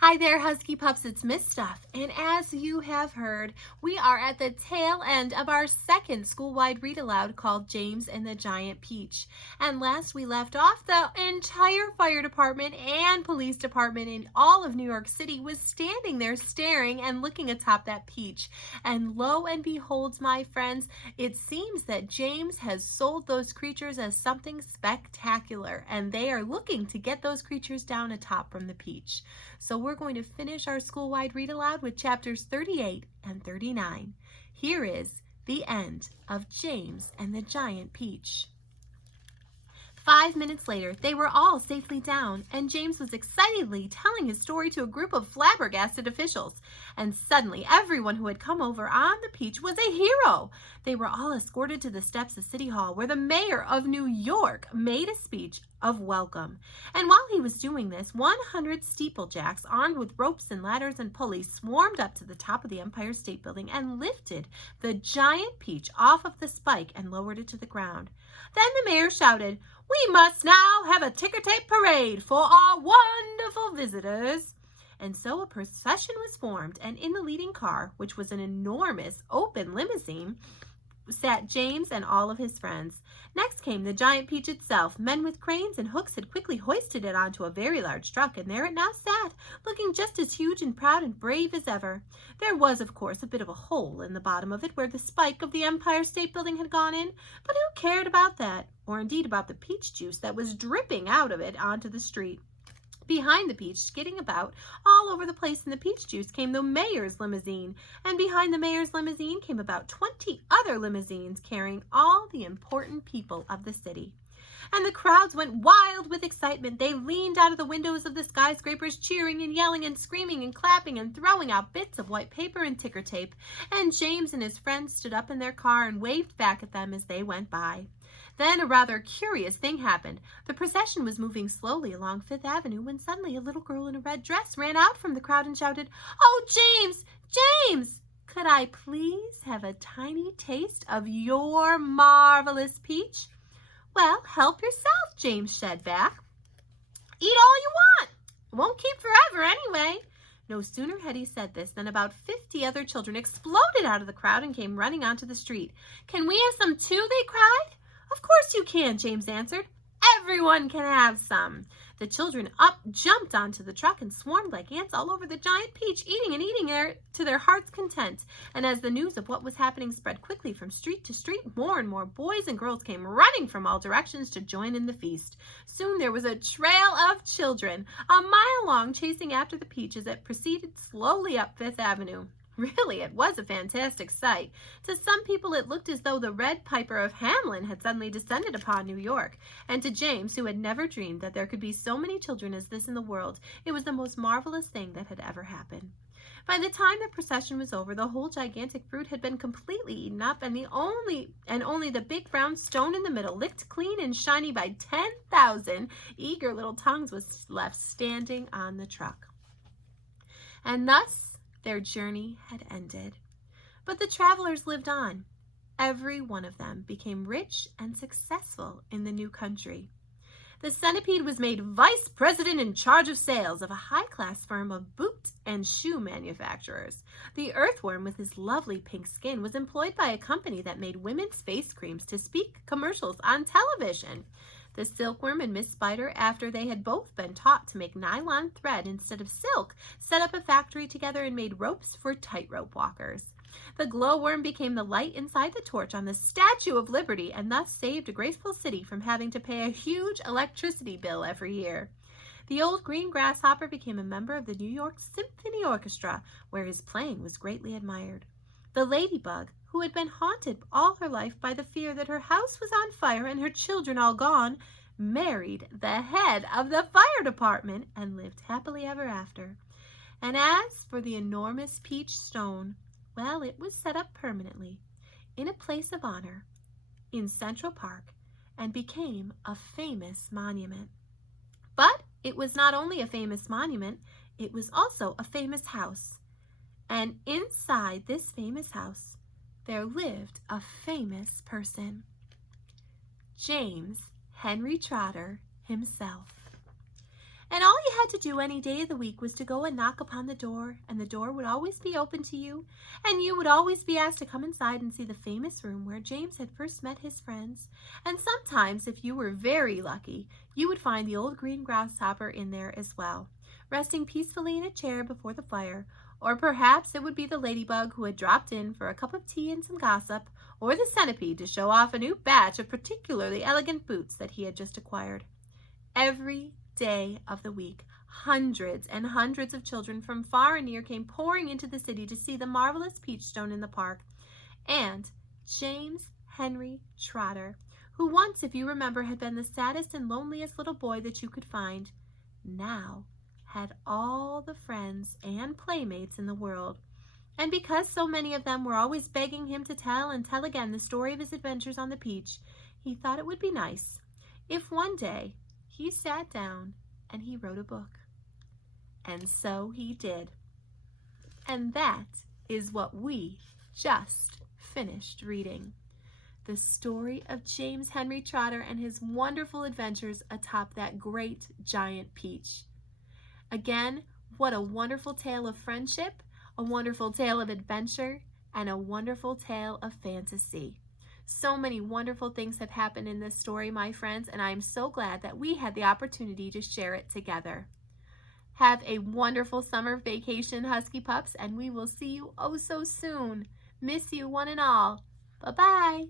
Hi there, Husky Pups, it's Miss Stuff, and as you have heard, we are at the tail end of our second school-wide read-aloud called James and the Giant Peach. And last we left off, the entire fire department and police department in all of New York City was standing there staring and looking atop that peach. And lo and behold, my friends, it seems that James has sold those creatures as something spectacular, and they are looking to get those creatures down atop from the peach. So we're going to finish our school-wide read-aloud with chapters 38 and 39. Here is the end of James and the Giant Peach. 5 minutes later, they were all safely down, and James was excitedly telling his story to a group of flabbergasted officials. And suddenly, everyone who had come over on the peach was a hero. They were all escorted to the steps of City Hall, where the mayor of New York made a speech of welcome. And while he was doing this, 100 steeplejacks armed with ropes and ladders and pulleys swarmed up to the top of the Empire State Building and lifted the giant peach off of the spike and lowered it to the ground. Then the mayor shouted, "We must now have a ticker-tape parade for our wonderful visitors." And so a procession was formed, and in the leading car, which was an enormous open limousine, sat James and all of his friends. Next came the giant peach itself. Men with cranes and hooks had quickly hoisted it onto a very large truck, and there it now sat, looking just as huge and proud and brave as ever. There was, of course, a bit of a hole in the bottom of it where the spike of the Empire State Building had gone in, but who cared about that, or indeed about the peach juice that was dripping out of it onto the street? Behind the peach, skidding about all over the place in the peach juice, came the mayor's limousine, and behind the mayor's limousine came about 20 other limousines carrying all the important people of the city. And the crowds went wild with excitement. They leaned out of the windows of the skyscrapers, cheering and yelling and screaming and clapping and throwing out bits of white paper and ticker tape. And James and his friends stood up in their car and waved back at them as they went by. Then a rather curious thing happened. The procession was moving slowly along Fifth Avenue when suddenly a little girl in a red dress ran out from the crowd and shouted, "Oh, James, James, could I please have a tiny taste of your marvelous peach?" "Well, help yourself," James said back. "Eat all you want. It won't keep forever anyway." No sooner had he said this than about 50 other children exploded out of the crowd and came running onto the street. "Can we have some too?" they cried. "Of course you can," James answered. "Everyone can have some." The children jumped onto the truck and swarmed like ants all over the giant peach, eating and eating to their heart's content. And as the news of what was happening spread quickly from street to street, more and more boys and girls came running from all directions to join in the feast. Soon there was a trail of children, a mile long, chasing after the peach as it proceeded slowly up Fifth Avenue. Really, it was a fantastic sight. To some people, it looked as though the Red Piper of Hamelin had suddenly descended upon New York. And to James, who had never dreamed that there could be so many children as this in the world, it was the most marvelous thing that had ever happened. By the time the procession was over, the whole gigantic fruit had been completely eaten up, and only the big brown stone in the middle, licked clean and shiny by 10,000 eager little tongues, was left standing on the truck. And thus, their journey had ended. But the travelers lived on. Every one of them became rich and successful in the new country. The centipede was made vice president in charge of sales of a high-class firm of boot and shoe manufacturers. The earthworm, with his lovely pink skin, was employed by a company that made women's face creams to speak commercials on television. The silkworm and Miss Spider, after they had both been taught to make nylon thread instead of silk, set up a factory together and made ropes for tightrope walkers. The glowworm became the light inside the torch on the Statue of Liberty, and thus saved a graceful city from having to pay a huge electricity bill every year. The old green grasshopper became a member of the New York Symphony Orchestra, where his playing was greatly admired. The ladybug, who had been haunted all her life by the fear that her house was on fire and her children all gone, married the head of the fire department and lived happily ever after. And as for the enormous peach stone, well, it was set up permanently in a place of honor in Central Park and became a famous monument. But it was not only a famous monument, it was also a famous house. And inside this famous house, there lived a famous person, James Henry Trotter himself. And all you had to do any day of the week was to go and knock upon the door, and the door would always be open to you, and you would always be asked to come inside and see the famous room where James had first met his friends. And sometimes, if you were very lucky, you would find the old green grasshopper in there as well, resting peacefully in a chair before the fire. Or perhaps it would be the ladybug who had dropped in for a cup of tea and some gossip, or the centipede to show off a new batch of particularly elegant boots that he had just acquired. Every day of the week, hundreds and hundreds of children from far and near came pouring into the city to see the marvelous peach stone in the park. And James Henry Trotter, who once, if you remember, had been the saddest and loneliest little boy that you could find, now had all the friends and playmates in the world. And because so many of them were always begging him to tell and tell again the story of his adventures on the peach, he thought it would be nice if one day he sat down and he wrote a book. And so he did. And that is what we just finished reading. The story of James Henry Trotter and his wonderful adventures atop that great giant peach. Again, what a wonderful tale of friendship, a wonderful tale of adventure, and a wonderful tale of fantasy. So many wonderful things have happened in this story, my friends, and I am so glad that we had the opportunity to share it together. Have a wonderful summer vacation, Husky Pups, and we will see you oh so soon. Miss you one and all. Bye-bye.